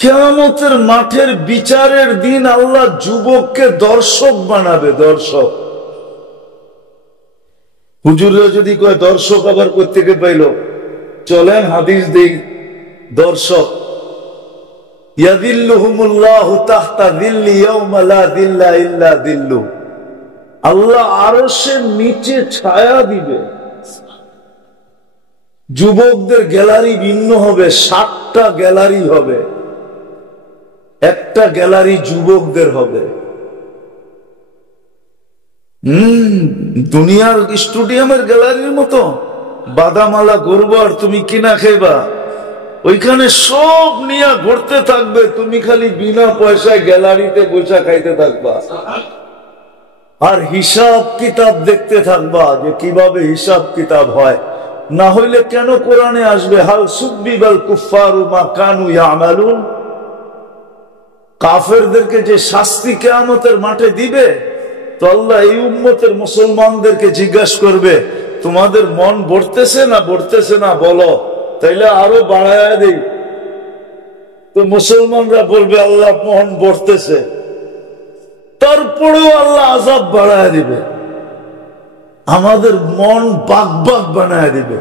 কিয়ামতের মাঠের বিচারের দিন আল্লাহ যুবককে দর্শক বানাবে। দর্শক, হুজুররা যদি কয় দর্শক আবার কোত্থেকে পাইল, চলেন হাদিস দেই। দর্শক, ইয়াদিল্লুহুমুল্লাহু তাহতা দিল্লি ইয়াউমা লা দিল্লা ইল্লা দিল্লু, আল্লাহ আরশের নিচে ছায়া দিবে। যুবকদের গ্যালারি ভিন্ন হবে, 60টা গ্যালারি হবে, একটা গ্যালারি যুবকদের হবে। দুনিয়ার স্টেডিয়ামের গ্যালারির মতো বাদামালা গড়বো আর তুমি কিনা খাইবা, ওইখানে সব নিয়ে ঘুরতে থাকবে, তুমি খালি বিনা পয়সায় গ্যালারিতে বসে খাইতে থাকবা আর হিসাব কিতাব দেখতে থাকবা যে কিভাবে হিসাব কিতাব হয়। না হইলে কেন কোরআনে আসবে হাল সুব্বিবাল কুফফারু মা কানু ইয়ামালুন, কাফেরদেরকে যে শাস্তি কিয়ামতের মাঠে দিবে, তো আল্লাহ এই উম্মতের মুসলমানদেরকে জিজ্ঞাসা করবে তোমাদের মন ভরতেছে না ভরতেছে না বলো, তাইলে আরো বাড়ায়া দেই। তো মুসলমানরা বলবে আল্লাহ মন ভরতেছে, তারপরেও আল্লাহ আযাব বাড়ায়া দিবে, আমাদের মন বাগ বাগ বানায় দিবে,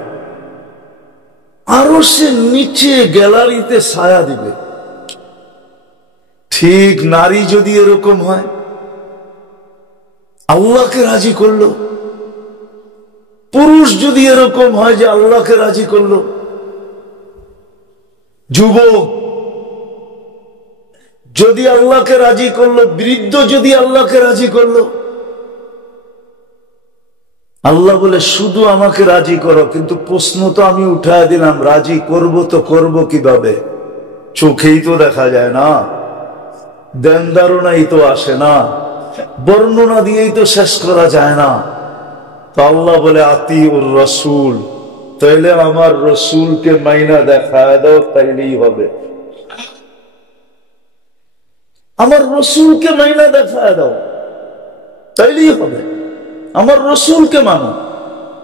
আরো সে নিচে গ্যালারিতে ছায়া দিবে। ঠিক নারী যদি এরকম হয়, আল্লাহকে রাজি করলো, পুরুষ যদি এরকম হয় যে আল্লাহকে রাজি করলো, যুবক যদি আল্লাহকে রাজি করলো, বৃদ্ধ যদি আল্লাহকে রাজি করলো, আল্লাহ বলে শুধু আমাকে রাজি করো, কিন্তু প্রশ্ন তো আমি উঠায় দিলাম, রাজি করব তো করব কিভাবে? চোখেই তো দেখা যায় না, ধ্যান ধারণাই তো আসে না, বর্ণনা দিয়েই তো শেষ করা যায় না। তো আল্লাহ বলে আতিউর রাসূল, তাইলে আমার রসুলকে মাইনা দেখায় দাও, তাইলেই হবে। আমার রসুলকে মাইনা দেখায় দাও, তাইলেই হবে। আমার রসুলকে মানো,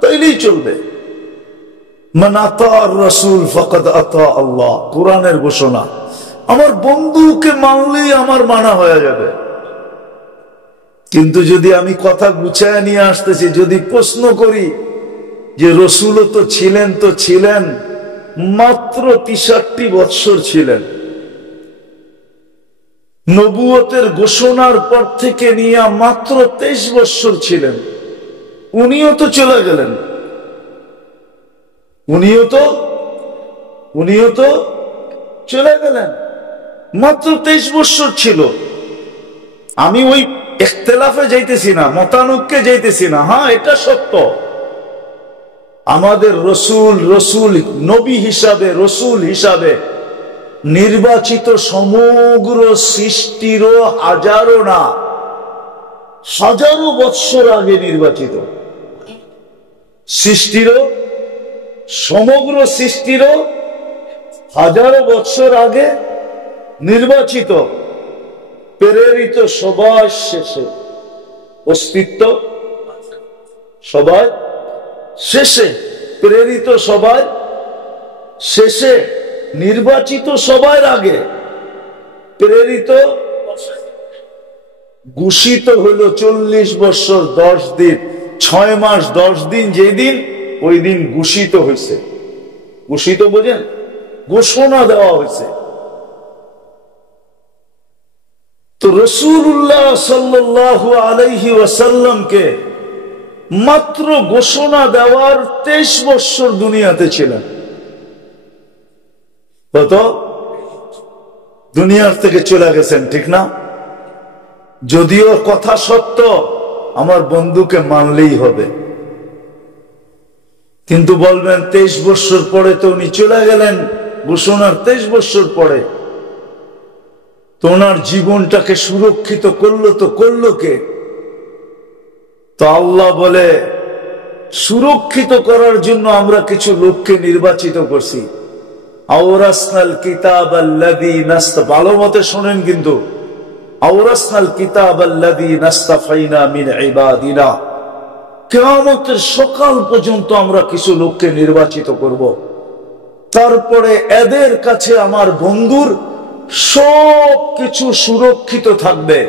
তাইলেই চলবে। মান আতা'আর রাসূল ফাকাদ আতা আল্লাহ, কোরআনের ঘোষণা। আমার বন্ধুকে মানলেই আমার মানা হয়ে যাবে। কিন্তু যদি আমি কথা গুছায় নিয়ে আসতেছি, যদি প্রশ্ন করি যে রসুলও তো ছিলেন মাত্র 63 বৎসর ছিলেন, নবুয়তের ঘোষণার পর থেকে নিয়ে মাত্র 23 বৎসর ছিলেন, উনিও তো চলে গেলেন, উনিও তো চলে গেলেন, মাত্র 23 বৎসর ছিল। আমি ওই ইখতিলাফে যাইতেছি না, মতানৈক্যে যাইতেছি না। হ্যাঁ, এটা সত্য, আমাদের রসুল নবী হিসাবে, রসুল হিসাবে নির্বাচিত সমগ্র সৃষ্টিরও হাজারো না হাজারো বৎসর আগে নির্বাচিত, সমগ্র সৃষ্টিরও হাজারো বৎসর আগে নির্বাচিত, প্রেরিত সবার শেষে, অস্তিত্ব সবার শেষে, প্রেরিত সবার শেষে, নির্বাচিত সবার আগে, প্রেরিত ঘোষিত হলো 40 বছর 10 দিন 6 মাস 10 দিন, যেদিন ওই দিন ঘোষিত হয়েছে। ঘোষিত বোঝেন, ঘোষণা দেওয়া হয়েছে। তো রাসূলুল্লাহ সাল্লাল্লাহু আলাইহি ওয়াসাল্লামকে মাত্র ঘোষণা দেওয়ার 23 বছর দুনিয়াতে ছিলেন। কত দুনিয়ার থেকে চলে গেছেন, ঠিক না? যদিও কথা সত্য, আমার বন্ধুকে মানলেই হবে, কিন্তু বলবেন 23 বছর পরে তো উনি চলে গেলেন, ঘোষণার 23 বছর পরে, তো ওনার জীবনটাকে সুরক্ষিত করলো কে? তো আল্লাহ বলে সুরক্ষিত করার জন্য আমরা কিছু লোককে নির্বাচিত করছি। আওরাসনাল কিতাব আল্লাযী নাস্তা, ভালো মতে শোনেন কিন্তু, আওরাসনাল কিতাব আল্লাযী নাস্তাফাইনা মিন ইবাদিনা, কিয়ামতের সকাল পর্যন্ত আমরা কিছু লোককে নির্বাচিত করব, তারপরে এদের কাছে আমার বন্ধুর সব কিছু সুরক্ষিত থাকবে।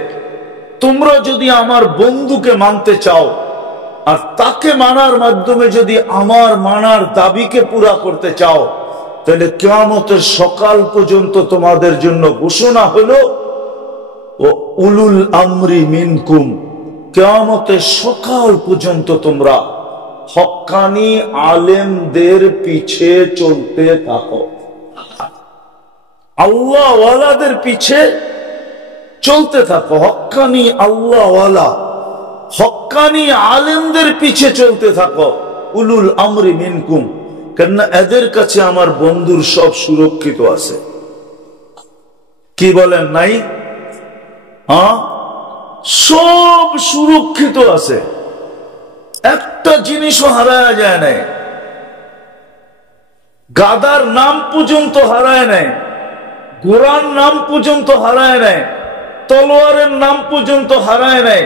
তোমরা যদি আমার বন্ধুকে মানতে চাও আর তাকে মানার মাধ্যমে যদি আমার মানার দাবিকে পুরা করতে চাও, তাহলে কিয়ামতের সকাল পর্যন্ত তোমাদের জন্য ঘোষণা হলো ও উলুল আমরি মিনকুম, কিয়ামতের সকাল পর্যন্ত তোমরা হক্কানি আলেমদের পিছে চলতে থাকো, আল্লাহ ওয়ালাদের পিছে চলতে থাকো, হক্কানি আল্লাহ ওয়ালা হক্কানি আলেমদের পিছে চলতে থাকো, উলুল আমরি মিনকুম, কেননা এদের কাছে আমার বন্ধুর সব সুরক্ষিত আছে। কি বলেন নাই? হ্যাঁ, সব সুরক্ষিত আছে, একটা জিনিসও হারায় যায় নাই। গাদার নাম পর্যন্ত হারায় নাই, ঘোড়ার নাম পর্যন্ত হারায় নাই, তলোয়ারের নাম পর্যন্ত হারায় নাই।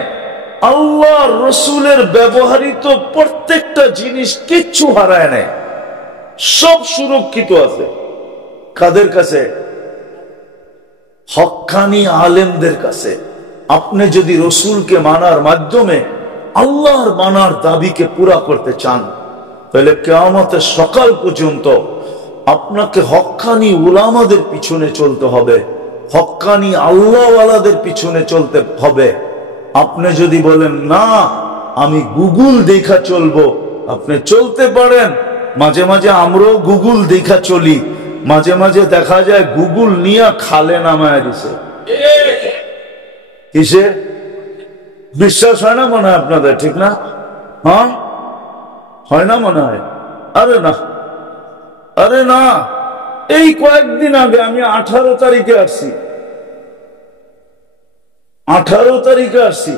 আল্লাহ রসুলের ব্যবহৃত প্রত্যেকটা জিনিস কিচ্ছু হারায় নাই, সব সুরক্ষিত আছে। কাদের কাছে? হক্কানি আলেমদের কাছে। আপনি যদি রসুলকে মানার মাধ্যমে আল্লাহর মানার দাবিকে পুরা করতে চান, তাহলে কিয়ামতের সকাল পর্যন্ত আপনাকে হক্কানি উলামাদের পিছনে চলতে হবে, হক্কানি আল্লাহওয়ালাদের পিছনে চলতে হবে। আপনি যদি বলেন না আমি গুগল দেখা চলবো, আপনি চলতে পারেন। মাঝে মাঝে আমরাও গুগল দেখা চলি, মাঝে মাঝে দেখা যায় গুগল নিয়ে খালে নামায় দিছে। কিসে? বিশ্বাস হয় না মনে হয় আপনাদের, ঠিক না? হ্যাঁ, হয় না মনে হয়? আরে না, আরে না, এই কয়েকদিন আগে আমি 18 তারিখে আসছি, 18 তারিখে আসছি,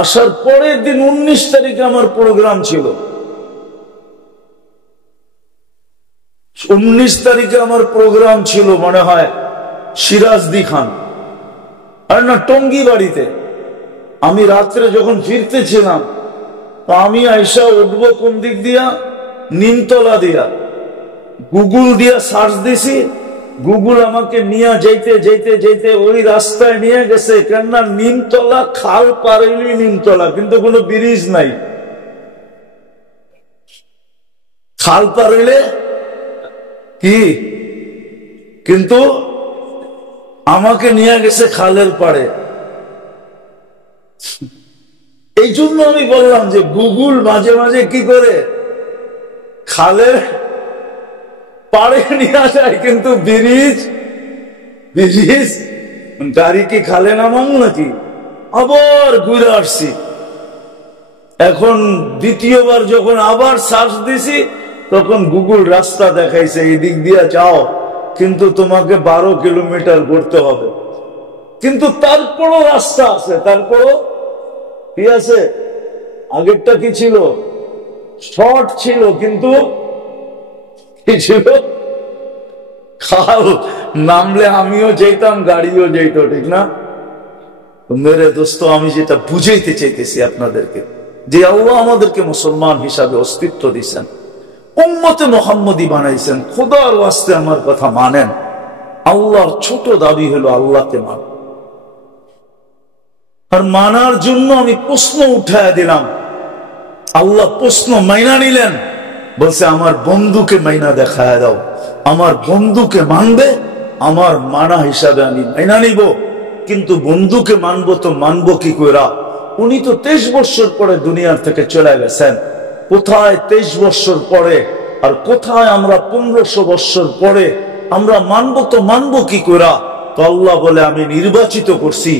আসার পরের দিন 19 তারিখে আমার প্রোগ্রাম ছিল। 19 তারিখে আমার প্রোগ্রাম ছিল মনে হয় সিরাজদি খান, আর না টঙ্গী বাড়িতে। আমি রাত্রে যখন ফিরতেছিলাম, তো আমি আইসা উঠবো কোন দিক দিয়া? নিমতলা দিয়া। গুগল দিয়া সার্চ দিছি, গুগল আমাকে নিয়ে যাইতে যাইতে যাইতে ওই রাস্তায় নিয়ে গেছে, কেননা নিমতলা খাল পারেনি নিমতলা, কিন্তু কোনো ব্রিজ নাই। খাল পারেলে কি, কিন্তু আমাকে নিয়ে গেছে খালের পাড়ে। এই জন্য আমি বললাম যে গুগল মাঝে মাঝে কি করে খালের পাড়ে নিয়ে যায়, কিন্তু ব্রিজ গাড়ি কি খালে নামাম নাকি? আবার ঘুরে আসছি। এখন দ্বিতীয়বার যখন আবার সার্চ দিছি, তখন গুগল রাস্তা দেখাইছে এই দিক দিয়ে যাও, কিন্তু তোমাকে 12 কিলোমিটার ঘুরতে হবে। কিন্তু তারপরও রাস্তা আছে, তারপরও কি আছে? আগেরটা কি ছিল? শর্ট ছিল, কিন্তু কি ছিল? খাল। নামলে আমিও যেতাম, গাড়িও যেত, ঠিক না? মেরে দোস্ত, আমি যেটা বুঝাইতে চাইতেছি আপনাদেরকে, যে আল্লাহ আমাদেরকে মুসলমান হিসাবে অস্তিত্ব দিয়েছেন, উম্মতে মুহাম্মদী বানাইছেন, খোদার ওয়াস্তে আমার কথা মানেন। আল্লাহর ছোট দাবি হলো আল্লাহকে মান। আর মানার জন্য আমি প্রশ্ন উঠায় দিলাম, আল্লাহ প্রশ্ন মাইনা নিলেন, বলছে আমার বন্ধুকে মাইনা দেখায় দাও। আমার বন্ধুকে মানবে, আমার মানা হিসাবে আমি মাইনা নিব। কিন্তু বন্ধুকে মানবো তো মানবো কি কইরা? উনি তো 23 বছর পরে দুনিয়ার থেকে চলে গেছেন। কোথায় 23 বছর পরে, আর কোথায় আমরা 1500 বছর পরে? আমরা মানবো তো মানবো কি কইরা? তো আল্লাহ বলে আমি নির্বাচিত করছি,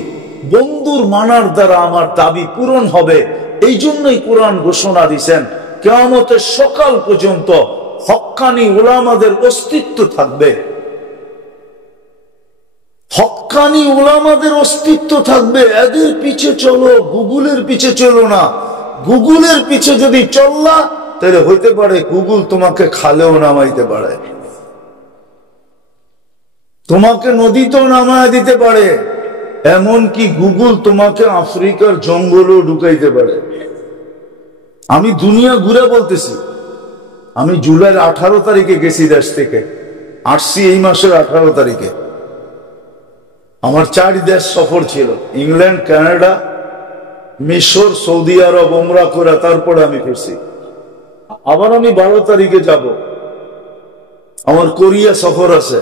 বন্ধুর মানার দ্বারা আমার দাবি পূরণ হবে। এই জন্যই কোরআন ঘোষণা দিয়েছেন কিয়ামতের সকাল পর্যন্ত হক্কানি উলামাদের অস্তিত্ব থাকবে। হক্কানি উলামাদের অস্তিত্ব থাকবে, এদের পিছে চলো, গুগলের পিছে চলো না। গুগলের পিছে যদি চললা, তাহলে হইতে পারে গুগল তোমাকে খালেও নামাইতে পারে, তোমাকে নদীতেও নামায় দিতে পারে, এমনকি গুগল তোমাকে আফ্রিকার জঙ্গলেও ঢুকাইতে পারে। আমি দুনিয়া ঘুরে বলতেছি। আমি জুলাইয়ের 18 তারিখে গেছি দেশ থেকে, আসছি এই মাসের 18 তারিখে। আমার 4 দেশ সফর ছিল, ইংল্যান্ড, কানাডা, মিশর, সৌদি আরব, উমরা করে তারপরে আমি ফিরছি। আবার আমি 12 তারিখে যাব, আমার কোরিয়া সফর আছে।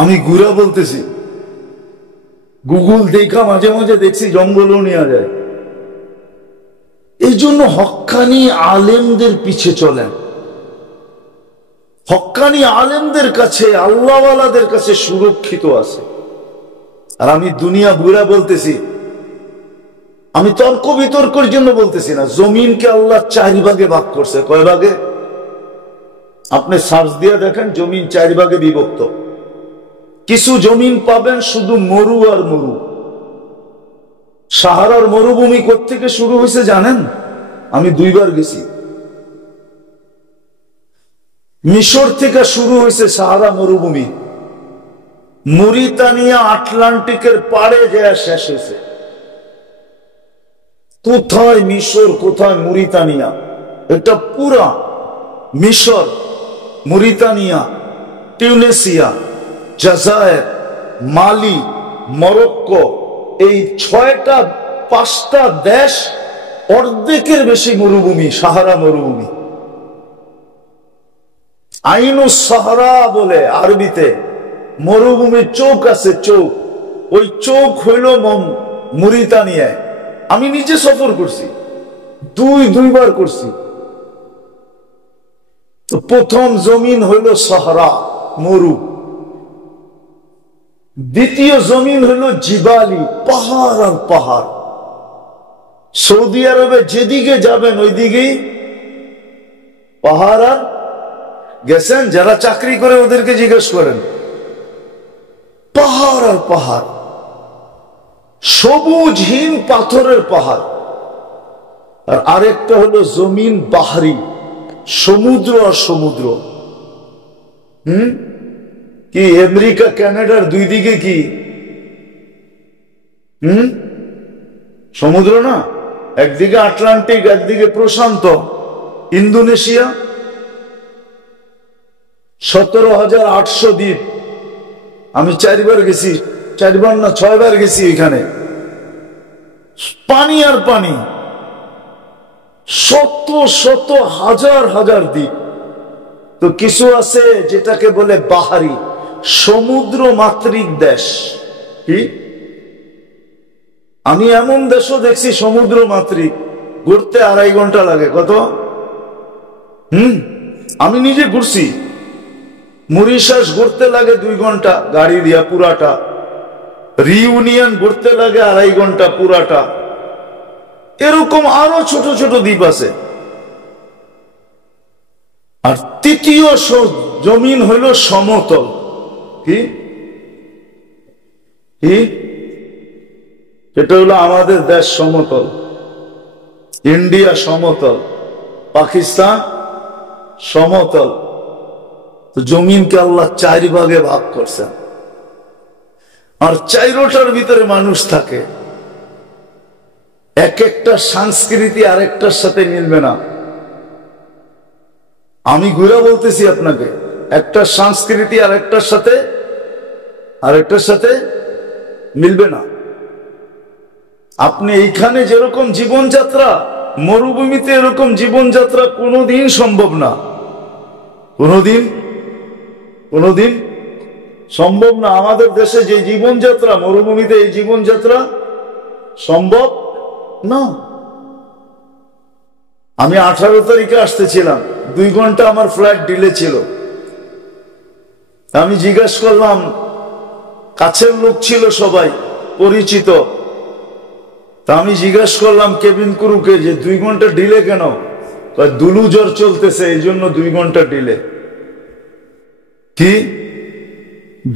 আমি ঘুরা বলতেছি, গুগল দেখা মাঝে মাঝে দেখছি জঙ্গলও নেওয়া যায়। এই জন্য হক্কানি আলেমদের পিছে চলেন। হক্কানি আলেমদের কাছে, আল্লাহওয়ালাদের কাছে সুরক্ষিত আছে। আর আমি দুনিয়া ঘুরা বলতেছি, আমি তর্ক বিতর্কের জন্য বলতেছি না। জমিনকে আল্লাহ 4 ভাগে ভাগ করছে। কয় ভাগে? আপনি সার্চ দিয়ে দেখেন, জমিন 4 ভাগে বিভক্ত। কিছু জমিন পাবেন শুধু মরু আর মরু। সাহারার মরুভূমি কোত্থেকে শুরু হয়েছে জানেন? আমি 2 বার গেছি। মিশর থেকে শুরু হয়েছে সাহারা মরুভূমি, মরিতানিয়া আটলান্টিকের পাড়ে যায় শেষ হয়েছে। কোথায় মিশর, কোথায় মরিতানিয়া? এটা পুরা মিশর, মরিতানিয়া, টিউনেসিয়া, জাজায়ের, মালি, মরক্কো, এই 5টা দেশ অর্ধেকের বেশি মরুভূমি, সাহারা মরুভূমি। আইনুস সাহারা বলে আরবিতে। মরুভূমির চোখ আছে, চোখ। ওই চোখ হইল মরিতানিয়ায়। আমি নিজে সফর করছি, 2 বার করছি। তো প্রথম জমিন হইল সাহারা, মরু। দ্বিতীয় জমিন হইল জিবালি, পাহাড় আর পাহাড়। সৌদি আরবে যেদিকে যাবেন ওইদিকেই পাহাড়। আর গেছেন যারা চাকরি করে ওদেরকে জিজ্ঞেস করেন, পাহাড় আর পাহাড়, সবুজহীন পাথরের পাহাড়। আর আরেকটা হলো জমিন বাহারি, সমুদ্র আর সমুদ্র। কি আমেরিকা কানাডার 2 দিকে কি সমুদ্র না? একদিকে আটলান্টিক, একদিকে প্রশান্ত। ইন্দোনেশিয়া 17,800 দ্বীপ। আমি 4 বার গেছি, 4 বার না 6 বার গেছি। এখানে পানি আর পানি, শত শত হাজার হাজার দ্বীপ। তো কিছু আছে যেটাকে বলে বাহারি, সমুদ্র মাতৃক দেশ। কি আমি এমন দেশও দেখছি সমুদ্র মাতৃক, ঘুরতে 2.5 ঘন্টা লাগে। কত? আমি নিজে ঘুরছি। মরিশাস ঘুরতে লাগে 2 ঘন্টা গাড়ি দিয়া পুরাটা। রিউনিয়ন ঘুরতে লাগে 2.5 ঘন্টা পুরাটা। এরকম আরো ছোট ছোট দ্বীপ আছে। আর তৃতীয় জমিন হইল সমতল। কি এটা হলো আমাদের দেশ সমতল, ইন্ডিয়া সমতল, পাকিস্তান সমতল। তো জমিনকে আল্লাহ 4 ভাগে ভাগ করছেন। আর 4টার ভিতরে মানুষ থাকে। এক একটা সংস্কৃতি আরেকটার সাথে মিলবে না। আমি ঘুরে বলতেছি আপনাকে, একটা সংস্কৃতি আরেকটার সাথে মিলবে না। আপনি এইখানে যেরকম জীবনযাত্রা, মরুভূমিতে এরকম জীবনযাত্রা কোনোদিন সম্ভব না। কোনোদিন সম্ভব না। আমাদের দেশে যে জীবনযাত্রা, মরুভূমিতে এই জীবনযাত্রা সম্ভব না। আমি 18 তারিখে আসতেছিলাম, 2 ঘন্টা আমার ফ্লাইট ডিলে ছিল। আমি জিজ্ঞাসা করলাম, কাছের লোক ছিল সবাই পরিচিত। তা আমি জিজ্ঞাসা করলাম কেবিন ক্রুকে যে 2 ঘন্টা ডিলে কেন? দুলু জ্বর চলতেছে এই জন্য 2 ঘন্টা ডিলে। কি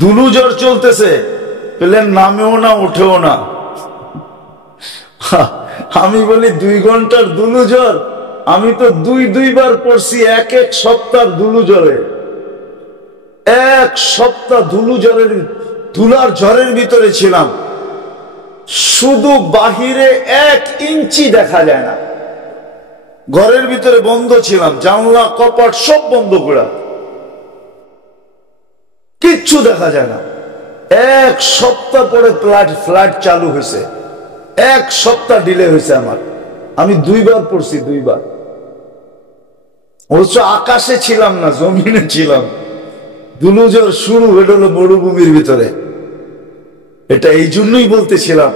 দুলু জ্বর চলতেছে? প্লেন নামেও না উঠেও না। আমি বলি 2 ঘন্টার দুলু জ্বর? আমি তো 2 বার পড়ছি 1 সপ্তাহ দুলু জ্বরে। 1 সপ্তাহ ধুলার ঝড়ের ভিতরে ছিলাম। শুধু বাহিরে 1 ইঞ্চি দেখা যায় না। ঘরের ভিতরে বন্ধ ছিলাম, জানলা কপাট সব বন্ধ করা, কিচ্ছু দেখা যায় না। এক সপ্তাহ পরে ফ্লাইট চালু হয়েছে, এক সপ্তাহ ডিলে হয়েছে আমার। আমি 2 বার পড়ছি, 2 বার। অবশ্য আকাশে ছিলাম না, জমিনে ছিলাম। দুলুজর শুরু হয়ে গেল মরুভূমির ভিতরে। এটা এই জন্যই বলতেছিলাম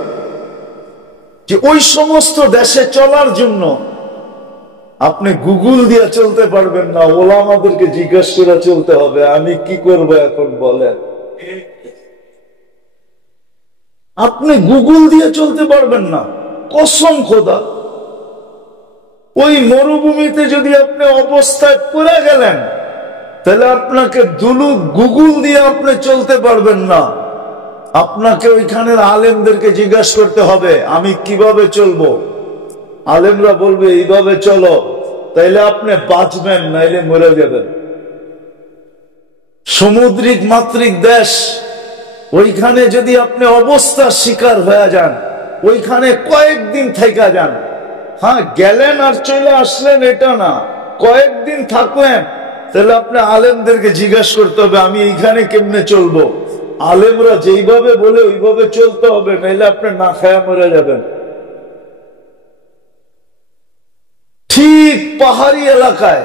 যে ওই সমস্ত দেশে চলার জন্য আপনি গুগল দিয়ে চলতে পারবেন না, ওলামাদেরকে জিজ্ঞাসা করে চলতে হবে। আমি কি করব এখন বলেন? আপনি গুগল দিয়ে চলতে পারবেন না, কসম খোদা। ওই মরুভূমিতে যদি আপনি অবস্থায় পড়ে গেলেন, তাহলে আপনাকে গুগল দিয়ে আপনি চলতে পারবেন না। আপনাকে ওইখানের আলেমদেরকে জিজ্ঞাসা করতে হবে আমি কিভাবে চলবো। আলেমরা বলবে এইভাবে চলো, তাইলে আপনি বাঁচবেন, নাইলে মরে যাবেন। সামুদ্রিক মাত্রিক দেশ, ওইখানে যদি আপনি অবস্থার শিকার হয়ে যান, ওইখানে কয়েকদিন থেকে যান। হ্যাঁ, গেলেন আর চলে আসলেন এটা না, কয়েকদিন থাকলেন, তাহলে আপনি আলেমদেরকে জিজ্ঞাসা করতে হবে আমি এইখানে কেমনে চলবো। আলেমরা যেইভাবে বলে ওইভাবে চলতে হবে, নাইলে আপনি না খায়া মরে যাবেন। ঠিক পাহাড়ি এলাকায়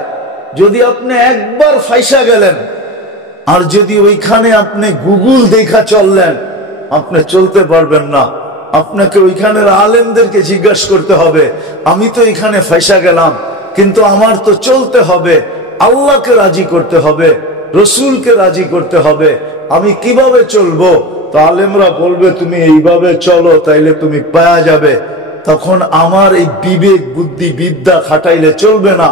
যদি আপনি একবার ফাইসা গেলেন, আর যদি ওইখানে আপনি গুগল দেখা চললেন, আপনি চলতে পারবেন না। আপনাকে ওইখানের আলেমদেরকে জিজ্ঞাসা করতে হবে আমি তো এখানে ফাইসা গেলাম, কিন্তু আমার তো চলতে হবে, আল্লাহকে রাজি করতে হবে, রসুলকে রাজি করতে হবে, আমি কিভাবে চলবো? তো আলেমরা বলবে তুমি এইভাবে চলো, তাইলে তুমি পাওয়া যাবে। তখন আমার এই বিবেক বুদ্ধি বিদ্যা খাটাইলে চলবে না,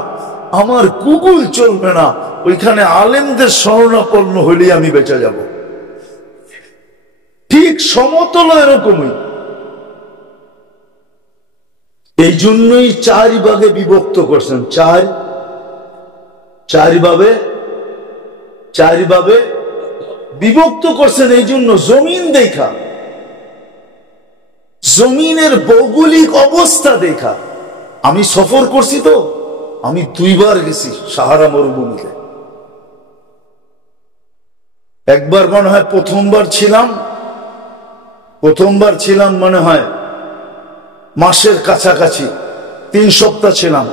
আমার গুগল চলবে না, ওইখানে আলেমদের শরণাপন্ন হলেই আমি বেঁচে যাব। ঠিক সমতল এরকমই। এই জন্যই 4 ভাগে বিভক্ত করছেন। 4 ভাবে বিভক্ত করছেন। এই জন্য জমিন দেখা, জমিনের ভৌগোলিক অবস্থা দেখা। আমি সফর করছি তো, আমি 2 বার গেছি সাহারা মরুভূমিতে। একবার মনে হয় প্রথমবার ছিলাম মনে হয় মাসের কাছাকাছি, 3 সপ্তাহ ছিলাম।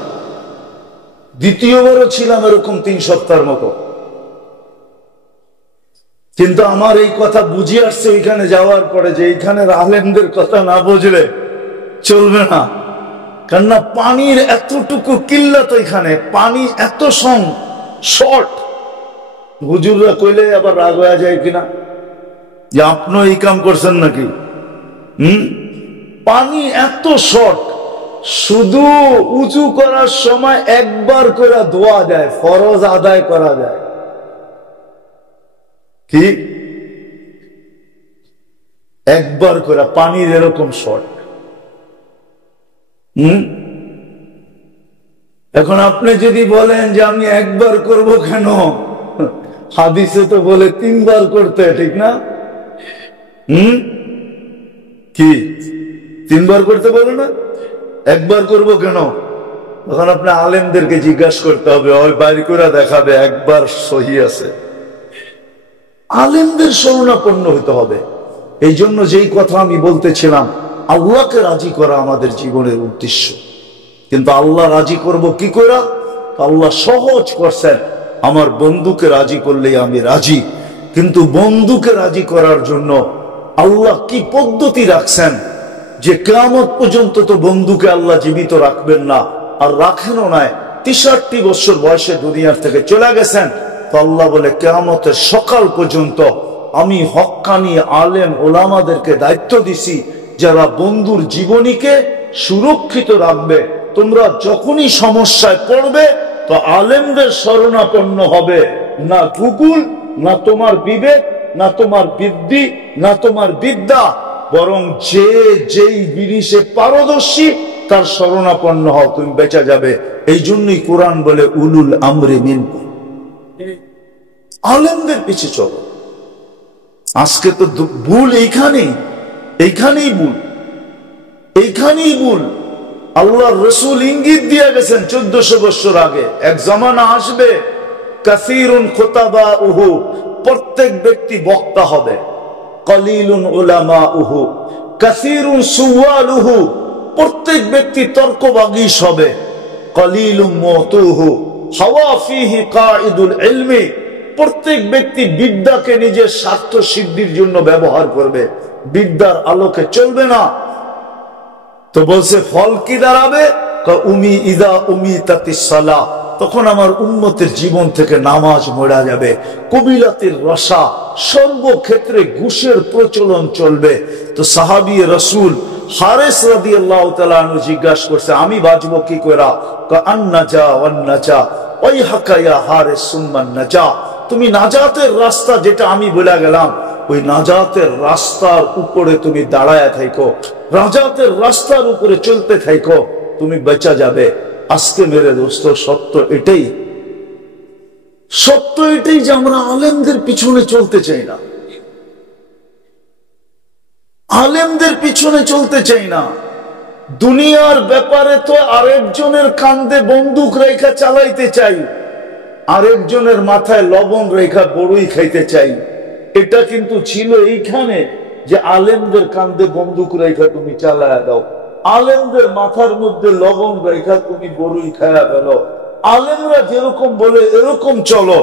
দ্বিতীয়বারও ছিলাম এরকম 3 সপ্তাহের মতো। কিন্তু আমার এই কথা বুঝে আসছে ওইখানে যাওয়ার পরে, যে এইখানে আলেমদের কথা না বুঝলে চলবে না। কেননা পানির এতটুকু কিল্লাত, ওইখানে পানি এত শর্ট। হুজুররা কইলে আবার রাগ হয়ে যায় কিনা যে আপনিও এই কাম করছেন নাকি। পানি এত শর্ট, শুধু উঁচু করার সময় একবার করে ধোয়া যায়, ফরজ আদায় করা যায়। কি একবার করে পানির এরকম শর্ট। এখন আপনি যদি বলেন যে আমি একবার করব কেন, হাদিসে তো বলে 3 বার করতে, ঠিক না? কি 3 বার করতে বলে না? একবার করব কেন? তখন আপনি আলেমদেরকে জিজ্ঞাসা করতে হবে, ওই বাইরে করে দেখাবে একবার সহি আছে। আলেমদের শরণাপন্ন হতে হবে। এই জন্য যেই কথা আমি বলতেছিলাম, আল্লাহকে রাজি করা আমাদের জীবনের উদ্দেশ্য। কিন্তু আল্লাহ রাজি করব কি করে? আল্লাহ সহজ করছেন, আমার বন্ধুকে রাজি করলেই আমি রাজি। কিন্তু বন্ধুকে রাজি করার জন্য আল্লাহ কি পদ্ধতি রাখছেন, যে কিয়ামত পর্যন্ত তো বন্ধুকে আল্লাহ জীবিত রাখবেন না, আর রাখেনও নাই। 63 বছর বয়সে দুনিয়ার থেকে চলে গেছেন। তো আল্লাহ বলে কিয়ামতের সকাল পর্যন্ত আমি হক্কানি আলেম ওলামাদেরকে দায়িত্ব দিছি, যারা বন্ধুর জীবনীকে সুরক্ষিত রাখবে। তোমরা যখনই সমস্যায় পড়বে তো আলেমদের শরণাপন্ন হবে, না গুগল, না তোমার বিবেক, না তোমার বুদ্ধি, না তোমার বিদ্যা, বরং যেই জিনিসে পারদর্শী তার শরণাপন্ন হও, তুমি বেঁচে যাবে। এই জন্যই কোরআন বলে উলুল আমরি মিনকুম, আলেমদের পিছে চলো। আজকে তো ভুল এইখানেই ভুল। আল্লাহর রাসূল ইঙ্গিত দিয়ে গেছেন 1400 বছর আগে, এক জামানা আসবে কাসীরুন খুতাবাউহু, প্রত্যেক ব্যক্তি বক্তা হবে। কলিলুন উলামাউহু কাসীরুন সুওয়ালুহু। প্রত্যেক ব্যক্তি তর্কবাগীশ হবে। কলিলুম মুতুহু হাওয়া ফিহি কাঈদুল ইলমি। প্রত্যেক ব্যক্তি বিদ্যাকে নিজের স্বার্থ সিদ্ধির জন্য ব্যবহার করবে, বিদ্যার আলোকে চলবে না। তো বলছে ফল কি দাঁড়াবে? উমি ইদা উমিতাতিস সালাহ, তখন আমার উম্মতের জীবন থেকে নামাজ মরা যাবে। কবিলাতের রসা, সর্বক্ষেত্রে ঘুষের প্রচলন চলবে। তো সাহাবী রাসূল হারেস রাদিয়াল্লাহু তাআলা আনহু জিজ্ঞাসা করছে, আমি বাঁচবো কি করে? আন্নাজা ওয়ান্নাজা ওয়াইহাকা ইয়া হারেস সুম্মান নাজা। তুমি নাজাতের রাস্তা যেটা আমি বলে গেলাম, ওই নাজাতের রাস্তার উপরে তুমি দাঁড়ায় থাকো, নাজাতের রাস্তার উপরে চলতে থাকো, তুমি বেঁচে যাবে। আজকে মেরে দোস্ত সত্য এটাই, সত্য এটাই যে আমরা আলেমদের পিছনে চলতে চাই না, আলেমদের পিছনে চলতে চাই না। দুনিয়ার ব্যাপারে তো আরেকজনের কান্দে বন্দুক রেখা চালাইতে চাই, আরেকজনের মাথায় লবণ রেখা বড়ই খাইতে চাই। এটা কিন্তু ছিল এইখানে যে আলেমদের কান্দে বন্দুক রেখা তুমি চালায়া দাও, আলেমদের মাথার মধ্যে লবণ রেখা তুমি বড়ই খায়া গেল, আলেমরা যেরকম বলে এরকম চলো।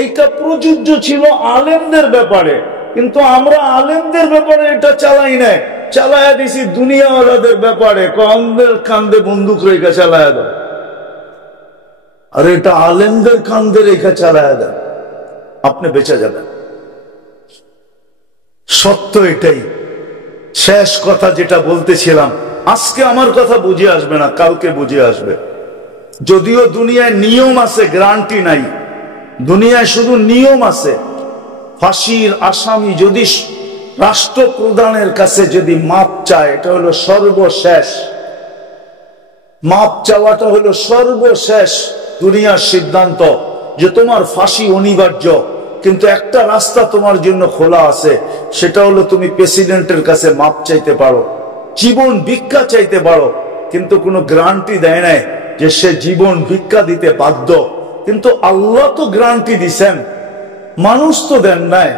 এইটা প্রযোজ্য ছিল আলেমদের ব্যাপারে, কিন্তু আমরা আলেমদের ব্যাপারে এটা চালাই না, চালায়া দিছি দুনিয়াওয়ালাদের ব্যাপারে। কমদের কান্দে বন্দুক রেখা চালায়া দাও, আর এটা আলেমদের কান্দে রেখা চালায়া দেন, আপনি বেঁচে যাবেন। সত্য এটাই। শেষ কথা যেটা বলতেছিলাম, আজকে আমার কথা বুঝে আসবে না, কালকে বুঝে আসবে। যদিও দুনিয়ায় নিয়ম আছে, গ্যারান্টি নাই। দুনিয়ায় শুধু নিয়ম আছে। ফাঁসির আসামি যদি রাষ্ট্রপ্রধানের কাছে যদি মাপ চায়, এটা হলো সর্বশেষ। মাপ চাওয়াটা হলো সর্বশেষ দুনিয়ার সিদ্ধান্ত যে তোমার ফাঁসি অনিবার্য। কিন্তু একটা রাস্তা তোমার জন্য খোলা আছে, সেটা হলো তুমি প্রেসিডেন্টের কাছে মাপ চাইতে পারো, জীবন ভিক্ষা চাইতে পারো। কিন্তু কোনো গ্যারান্টি দেয় নাই যে সে জীবন ভিক্ষা দিতে বাধ্য। কিন্তু আল্লাহ তো গ্যারান্টি দিছেন, মানুষ তো দেন নাই।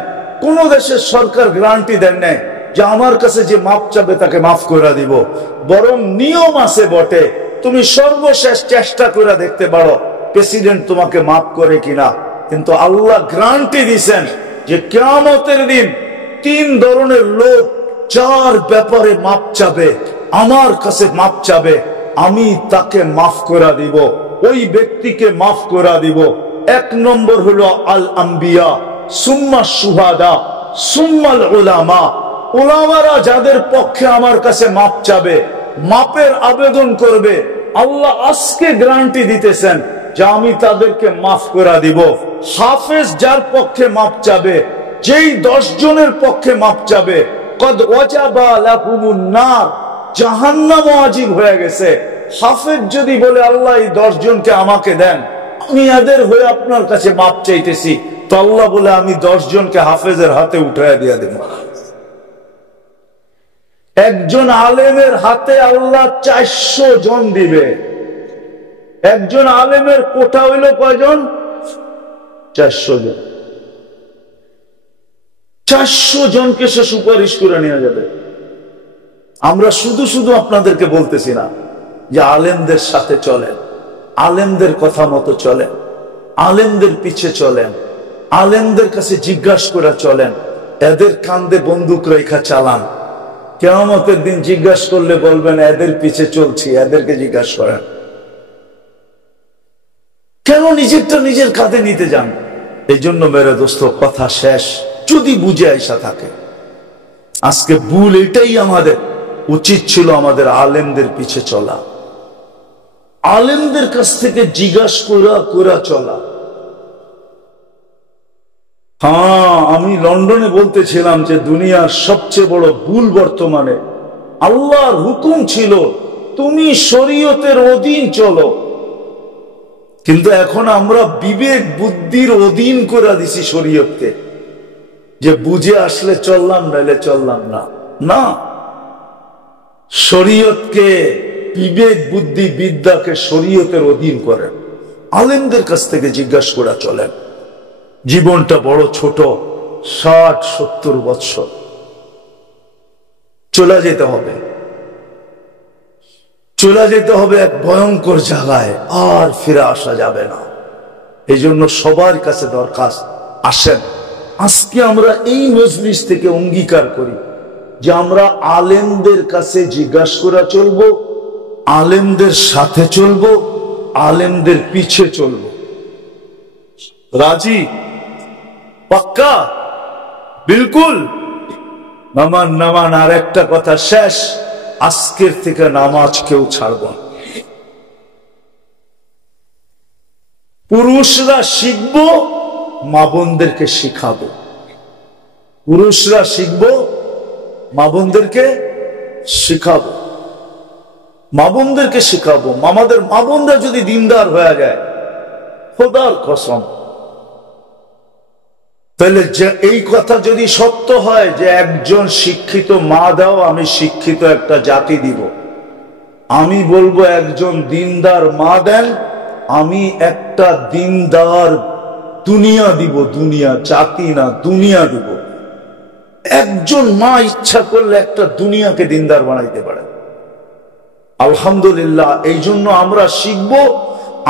কোন দেশের সরকার গ্যারান্টি দেন নাই যে আমার কাছে যে মাপ চাবে তাকে মাফ করে দিব। বরং নিয়ম আছে বটে, তুমি সর্বশেষ চেষ্টা করে দেখতে পারো প্রেসিডেন্ট তোমাকে মাফ করে কিনা। কিন্তু আল্লাহ গ্যারান্টি দিছেন যে কিয়ামতের দিন তিন ধরনের লোক যার ব্যাপারে মাপ চাবে, আমার কাছে মাপ চাবে, আমি তাকে মাফ করে দিব, ওই ব্যক্তিকে মাফ করে দিব। এক নম্বর হলো আল আম্বিয়া, সুম্মা শুহাদা, সুম্মাল উলামা। উলামারা যাদের পক্ষে আমার কাছে মাপ চাবে, মাপের আবেদন করবে, আল্লাহ আজকে গ্যারান্টি দিতেছেন যে আমি তাদেরকে মাফ করে দিব। হাফেজ যার পক্ষে মাপ চাবে, যেই 10 জনের পক্ষে মাপ চাবে, কদ ওয়াজাবা লাকুমুন নার, জাহান্নাম ওয়াজিব হয়ে গেছে। হাফেজ যদি বলে আল্লাহ এই 10 জনকে আমাকে দেন, আমি এদের হয়ে আপনার কাছে মাপ চাইতেছি, তো আল্লাহ বলে আমি 10 জনকে হাফেজের হাতে উঠায় দিয়ে দেব। একজন আলেমের হাতে আল্লাহ 400 জন দিবে। একজন আলেমের কোটা হইল কয়জন? 400 জন। 400 জনকে সে সুপারিশ করে নিয়ে যাবে। আমরা শুধু শুধু আপনাদেরকে বলতেছি না যে আলেমদের সাথে চলেন, আলেমদের কথা মতো চলেন, আলেমদের পিছে চলেন, আলেমদের কাছে জিজ্ঞাসা করে চলেন, এদের কান্দে বন্দুক রেখা চালান। কিয়ামতের দিন জিজ্ঞাসা করলে বলবেন এদের পিছে চলছি, এদেরকে জিজ্ঞাসা করেন। কেন নিজেরটা নিজের কাঁধে নিতে যান? এই জন্য মেরে দোস্ত কথা শেষ, যদি বুঝে আইসা থাকে। আজকে ভুল এটাই, আমাদের উচিত ছিল আমাদের আলেমদের পিছে চলা, আলেমদের কাছ থেকে জিজ্ঞাসা করা চলা। হ্যাঁ, আমি লন্ডনে বলতেছিলাম যে দুনিয়ার সবচেয়ে বড় ভুল বর্তমানে, আল্লাহর হুকুম ছিল তুমি শরীয়তের অধীন চলো, কিন্তু এখন আমরা বিবেক বুদ্ধির অধীন করে দিছি শরীয়তকে, যে বুঝে আসলে চললাম, নাইলে চললাম না। না, শরীয়তকে, বিবেক বুদ্ধি বিদ্যাকে শরীয়তের অধীন করেন, আলেমদের কাছ থেকে জিজ্ঞাসা করা চলেন। জীবনটা বড় ছোট, 60-70 বৎসর, চলে যেতে হবে, চলে যেতে হবে এক ভয়ঙ্কর জায়গায়, আর ফিরে আসা যাবে না। এই জন্য সবার কাছে দরখাস্ত, আসেন আজকে আমরা এই মজলিস থেকে অঙ্গীকার করি যে আমরা আলেমদের কাছে জিজ্ঞাসা করা চলবো, আলেমদের সাথে চলবো, আলেমদের পিছে চলবো। রাজি? পাক্কা? বিলকুল? নামান নামান। আর একটা কথা শেষ, আজকের থেকে নামাজ কেউ ছাড়ব না। পুরুষরা শিখবো, মা বোনদেরকে শিখাবো। পুরুষরা শিখবো, মা বোনদেরকে শিখাবো, মা বোনদেরকে শিখাবো। আমাদের মা বোনরা যদি দিনদার হয়ে যায়, খোদার কসম, তাহলে এই কথা যদি সত্য হয় যে একজন শিক্ষিত মা দাও, আমি শিক্ষিত একটা জাতি দিব। আমি বলবো একজন দিনদার মা দেন, আমি একটা দিনদার দুনিয়া দিব। দুনিয়া, জাতি না, দুনিয়া দিব। একজন মা ইচ্ছা করলে একটা দুনিয়াকে দিনদার বানাইতে পারে। আলহামদুলিল্লাহ। এই জন্য আমরা শিখবো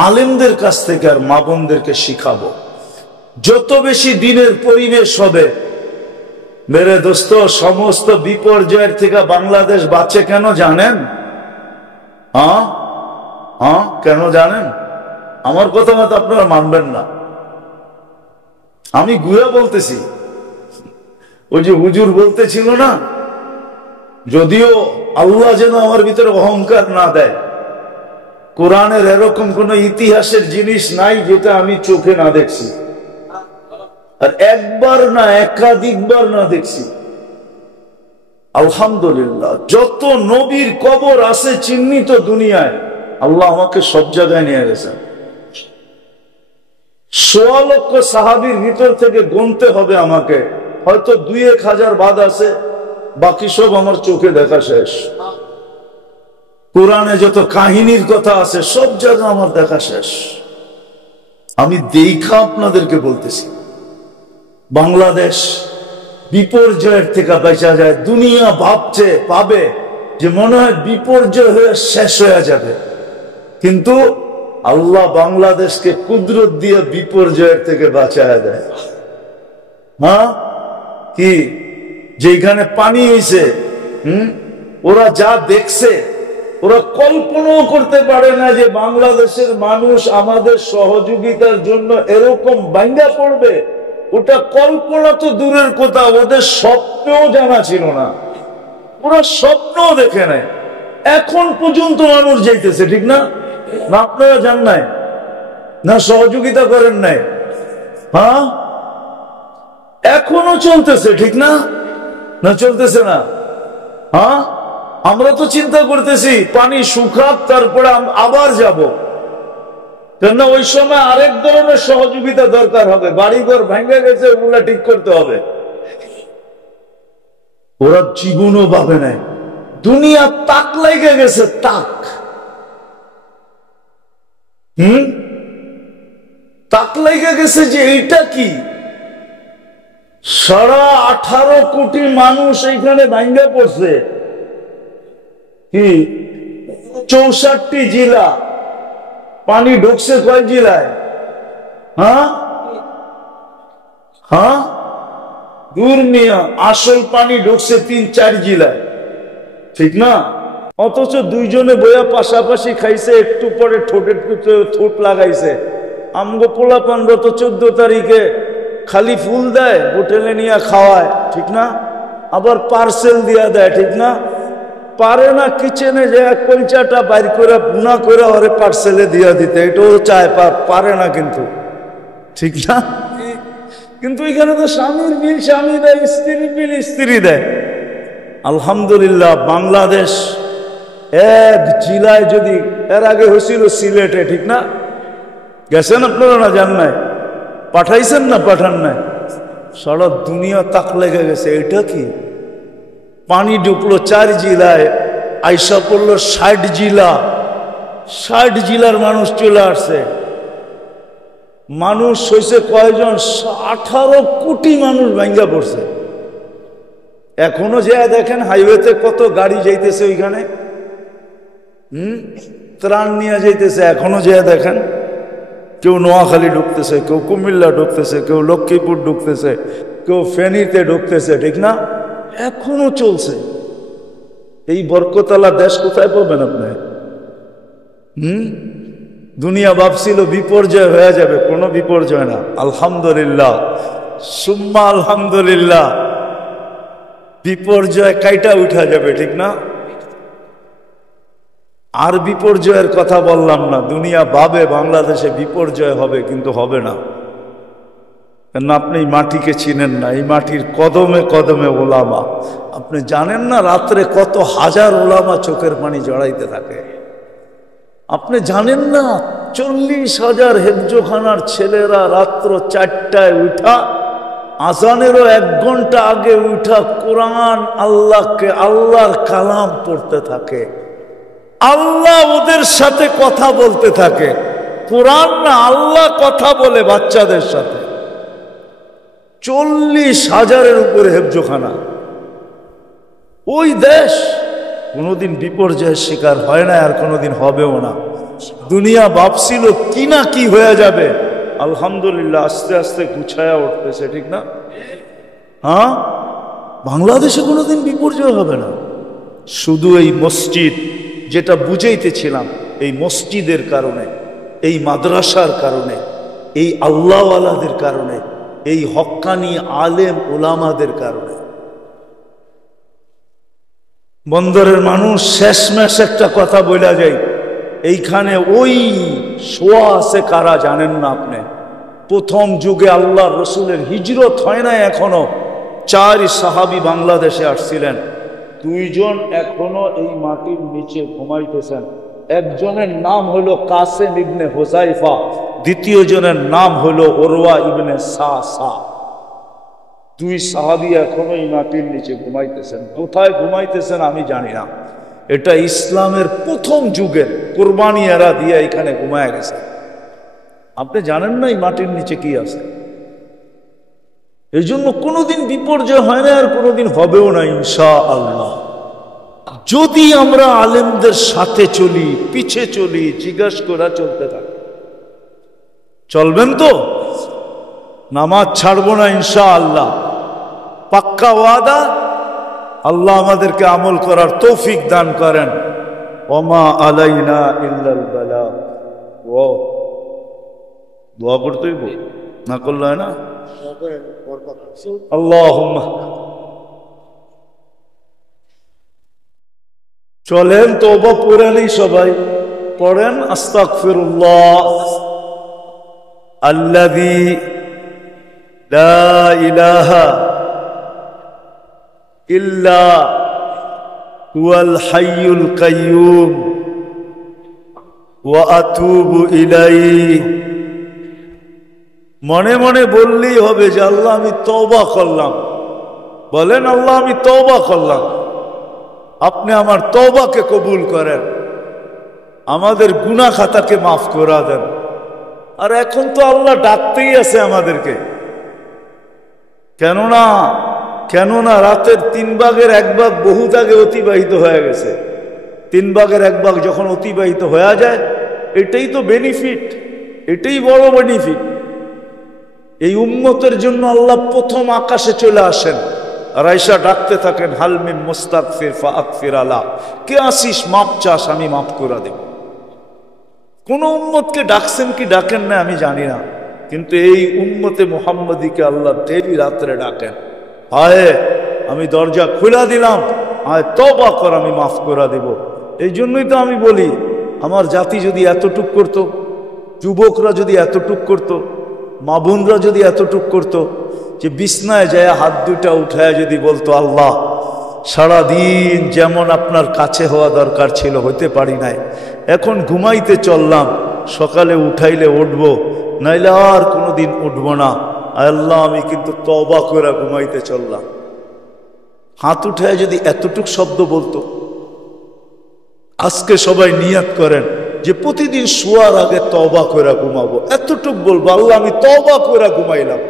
আলেমদের কাছ থেকে, আর মা বোনদেরকে শিখাবো। যত বেশি দিনের পরিবেশ হবে, মেরে দোস্ত, সমস্ত বিপর্যয়ের থেকে বাংলাদেশ বাঁচে কেন জানেন? কেন জানেন? আমার কথা মতো আপনারা মানবেন না, আমি ঘুরে বলতেছি। ওই যে হুজুর বলতেছিল না, যদিও আল্লাহ যেন আমার ভিতরে অহংকার না দেয়, কোরআনের এরকম কোন ইতিহাসের জিনিস নাই যেটা আমি চোখে না দেখছি, আর একবার না একাধিকবার না দেখছি। আলহামদুলিল্লাহ। যত নবীর কবর আছে চিহ্নিত দুনিয়ায়, আল্লাহ আমাকে সব জায়গায় নিয়ে গেছেন। ১৬ লক্ষ সাহাবীর ভিতর থেকে গুনতে হবে আমাকে, হয়তো ২-১ হাজার বাদ আছে, বাকি সব আমার চোখে দেখা শেষ। কোরআনে যত কাহিনীর কথা আছে সব জায়গা আমার দেখা শেষ। আমি দেখা আপনাদেরকে বলতেছি, বাংলাদেশ বিপর্যয়ের থেকে বাঁচা যায়। দুনিয়া ভাবছে, পাবে যে মনে হয় বিপর্যয় হয়ে শেষ হয়ে যাবে, কিন্তু আল্লাহ বাংলাদেশকে কুদরত দিয়ে বিপর্যয়ের থেকে বাঁচায় দেয়। কি যেখানে পানি হয়েছে, ওরা যা দেখছে, ওরা কল্পনাও করতে পারে না যে বাংলাদেশের মানুষ আমাদের সহযোগিতার জন্য এরকম ভাঙ্গা পড়বে। ওটা কল্পনা তো দূরের কথা, ওদের স্বপ্নেও জানা ছিল না, ওরা স্বপ্নও দেখে নাই। এখন পর্যন্ত মানুষ যাইতেছে, ঠিক না? না আপনারা জান নাই, না সহযোগিতা করেন নাই? এখনো চলতেছে, ঠিক না? না চলতেছে না? আমরা তো চিন্তা করতেছি পানি শুকাক, তারপরে আবার যাব, কেননা ওই সময় আরেক ধরনের সহযোগিতা দরকার হবে। বাড়িঘর ভেঙে গেছে, ওগুলা ঠিক করতে হবে। ওরা জীবনও ভাবে নাই। দুনিয়া তাক লেগে গেছে, তাক। তাক লেগে গেছে যে এইটা কি, 18.5 কোটি মানুষ এইখানে ভাঙ্গা পড়ছে। কি 64 জেলা, পানি ঢুকছে কয় জেলায়? দূর মিয়া, আসল পানি ঢুকছে 3-4 জেলায়, ঠিক না? অথচ দুইজনে বইয়া পাশাপাশি খাইছে, একটু পরে ঠোঁটের ঠোঁট লাগাইছে। আমগো পোলাপানরা তো 14 তারিখে খালি ফুল দেয়, হোটেলে নিয়ে খাওয়ায়, ঠিক না? আবার পার্সেল দিয়া দেয়, ঠিক না? পারে না কিচেনে যে কলচাটা বাইর করে বুনা করে ওরে পার্সেলে দিয়া দিতে, এটাও চায়, পারে না কিন্তু, ঠিক না? কিন্তু এখানে তো স্বামীর বিল স্বামী দেয়, স্ত্রীর বিল স্ত্রী দেয়। আলহামদুলিল্লাহ। বাংলাদেশ এক জেলায়, যদি এর আগে হয়েছিল সিলেটে, ঠিক না? গেছেন আপনারা না জান নাই? পাঠাইছেন না পাঠান নাই? সারা দুনিয়া তাক লেগে গেছে, এটা কি? পানি ঢুকলো 4 জেলায়, আইসা পড়লো 60 জেলা, 60 জেলার মানুষ চলে আসছে। মানুষ হয়েছে কয়জন? 18 কোটি মানুষ ভাঙ্গা পড়ছে। এখনো যে দেখেন হাইওয়েতে কত গাড়ি যাইতেছে ওইখানে, ত্রাণ নিয়ে যাইতেছে, এখনো যে দেখেন। কেউ নোয়াখালী ঢুকতেছে, কেউ কুমিল্লা ঢুকতেছে, কেউ লক্ষ্মীপুর ঢুকতেছে, কেউ ফেনীতে ঢুকতেছে, ঠিক না? এখনো চলছে। এই বরকতওয়ালা দেশ কোথায় পাবেন আপনি? দুনিয়া ভাবছিল বিপর্যয় হয়ে যাবে, কোনো বিপর্যয় না। আলহামদুলিল্লাহ, সুম্মা আলহামদুলিল্লাহ, বিপর্যয় কাইটা উঠা যাবে, ঠিক না? আর বিপর্যয়ের কথা বললাম না। দুনিয়া ভাবে বাংলাদেশে বিপর্যয় হবে, কিন্তু হবে না। কেন? আপনি এই মাটিকে চিনেন না। এই মাটির কদমে কদমে ওলামা। আপনি জানেন না রাত্রে কত হাজার ওলামা চোখের পানি জড়াইতে থাকে? আপনি জানেন না 40,000 হেফজোখানার ছেলেরা রাত্র 4টায় উঠা, আজানেরও 1 ঘন্টা আগে উঠা কোরআন, আল্লাহকে, আল্লাহর কালাম পড়তে থাকে। আল্লাহ ওদের সাথে কথা বলতে থাকে। কোরআন না, আল্লাহ কথা বলে বাচ্চাদের সাথে। 40,000-এর উপরে হেফজোখানা। ওই দেশ কোনোদিন বিপর্যয়ের শিকার হয় না, আর কোনোদিন হবেও না। দুনিয়া ভাবছিল কি না কি হয়ে যাবে, আলহামদুলিল্লাহ আস্তে আস্তে গুছায়া উঠতেছে, ঠিক না? হ্যাঁ, বাংলাদেশে কোনোদিন বিপর্যয় হবে না। শুধু এই মসজিদ, যেটা বুঝাইতেছিলাম, এই মসজিদের কারণে, এই মাদ্রাসার কারণে, এই আল্লাহওয়ালাদের কারণে, এই হক্কানি আলেম ওলামাদের কারণে। বন্দরের মানুষ শেষমেশ একটা কথা বলা যায়, এইখানে ওই শোয়া আছে কারা জানেন না আপনি? প্রথম যুগে আল্লাহ রসুলের হিজরত হয় না এখনো, 4 সাহাবী বাংলাদেশে আসছিলেন। 2 জন এখনো এই মাটির নিচে ঘুমাইতেছেন। একজনের নাম হলো কাসেম ইবনে হুযাইফা, দ্বিতীয় জনের নাম হলো উরওয়া ইবনে সাসা। 2 সাহাবী এখনো এই মাটির নিচে ঘুমাইতেছেন। কোথায় ঘুমাইতেছেন আমি জানি না। এটা ইসলামের প্রথম যুগের কুরবানি এরা দিয়ে এখানে ঘুমায় গেছে। আপনি জানেন না এই মাটির নিচে কি আছে? এই জন্য কোনোদিন বিপর্যয় হয় না, আর কোনোদিন হবেও না ইনশাআল্লাহ। যদি আমরা আলেমদের সাথে চলি, পিছে চলি, জিজ্ঞাসা করা চলতে থাকে। চলবেন তো? নামাজ ছাড়বো না ইনশাআল্লাহ, পাক্কা ওয়াদা। আল্লাহ আমাদেরকে আমল করার তৌফিক দান করেন। ওমা আলাইনা ইল্লাল বালাগ। দোয়া করতেই না করলে হয় না। আল্লাহুম্মা। চলেন তওবা পড়েনই সবাই, পড়েন আস্তাগফিরুল্লাহ আল্লাযী লা ইলাহা ইল্লা হুয়াল হাইয়ুল কাইয়্যুম ওয়া আতুবু ইলাইহি। মনে মনে বললেই হবে যে আল্লাহ আমি তওবা করলাম। বলেন আল্লাহ আমি তওবা করলাম, আপনি আমার তওবাকে কবুল করেন, আমাদের গুনাহ খাতাকে মাফ করে দেন। আর এখন তো আল্লাহ ডাকতেই আছে আমাদেরকে। কেননা রাতের 3 ভাগের 1 ভাগ বহুত আগে অতিবাহিত হয়ে গেছে। 3 ভাগের 1 ভাগ যখন অতিবাহিত হয়ে যায়, এটাই তো বেনিফিট, এটাই বড় বেনিফিট। এই উম্মতের জন্য আল্লাহ প্রথম আকাশে চলে আসেন, আর আয়েশা ডাকতে থাকেন হাল মিন মুস্তাগফির ফাগফির আলা। কে আসিস মাপ চাস, আমি মাফ করে দেব। কোন উম্মতকে ডাকছেন কি ডাকেন না আমি জানি না, কিন্তু এই উম্মতে মুহাম্মদীকে আল্লাহ ডেলি রাত্রে ডাকেন, আয় আমি দরজা খুলে দিলাম, আয় তওবা কর, আমি মাফ করে দেব। এই জন্যই তো আমি বলি, আমার জাতি যদি এতটুক করত, যুবকরা যদি এতটুক করত, মা বোনরা যদি এতটুক করত, যে বিছনায় যায় হাত 2টা উঠায় যদি বলতো আল্লাহ সারাদিন যেমন আপনার কাছে হওয়া দরকার ছিল হইতে পারি নাই, এখন ঘুমাইতে চললাম, সকালে উঠাইলে উঠবো, নাইলে আর কোনোদিন উঠবো না, আল্লাহ আমি কিন্তু তওবা করে ঘুমাইতে চললাম। হাত উঠায় যদি এতটুক শব্দ বলতো। আজকে সবাই নিয়াত করেন যে প্রতিদিন শোয়ার আগে তওবা করে ঘুমাবো, এতটুক বলবো আল্লাহ আমি তওবা করে ঘুমাইলাম।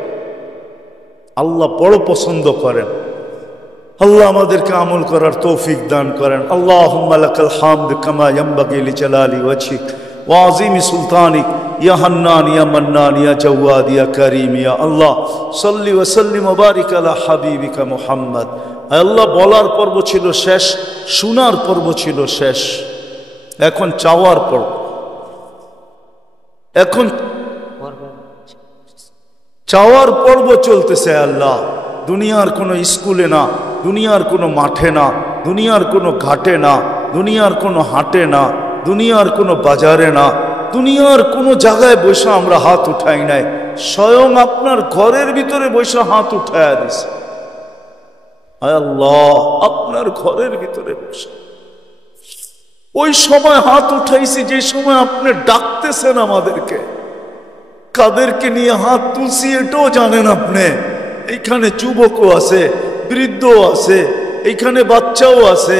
আল্লাহ বড় পছন্দ করেন। আল্লাহ আমাদেরকে আমল করার তৌফিক দান করেন। আল্লাহুম্মা লাকাল হামদ কামা ইয়ানবাগি লিজালালি ওয়াজহিক ওয়া আযীমি সুলতানিক ইয়া হান্নান ইয়া মান্নান ইয়া জাওয়াদ ইয়া কারীম ইয়া আল্লাহ সাল্লি ওয়া সাল্লিম ওয়া বারিক আলা হাবিবিকা মুহাম্মদ। আল্লাহ বলার পর্ব ছিল শেষ, শোনার পর্ব ছিল শেষ, এখন চাওয়ার পর্ব। এখন চাওয়ার পর্ব চলতেছে। আল্লাহ দুনিয়ার কোনো স্কুলে না, দুনিয়ার কোনো মাঠে না, দুনিয়ার কোনো ঘাটে না, দুনিয়ার কোনো হাটে না, দুনিয়ার কোনো বাজারে না, দুনিয়ার কোনো জায়গায় বসে আমরা হাত উঠাই নাই, স্বয়ং আপনার ঘরের ভিতরে বসে হাত উঠায়া দিছে। আল্লাহ আপনার ঘরের ভিতরে বসে ওই সময় হাত উঠাইছি যে সময় আপনি ডাকতেছেন আমাদেরকে। কাদেরকে নিয়ে হাত তুলছি এটাও জানেন আপনি। এইখানে যুবকও আছে, বৃদ্ধও আছে, এইখানে বাচ্চাও আছে,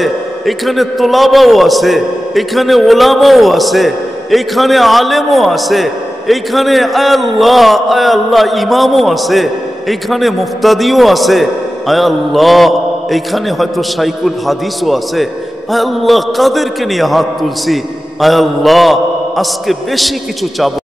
এইখানে তোলাবাও আছে, এইখানে ওলামাও আছে, এইখানে আলেমও আছে, এইখানে আয় আল্লাহ ইমামও আছে, এইখানে মুফতাদিও আছে, আয় আল্লাহ এইখানে হয়তো শাইখুল হাদিসও আছে। আয় আল্লাহ কাদেরকে নিয়ে হাত তুলছি। আয় আল্লাহ আজকে বেশি কিছু চাবো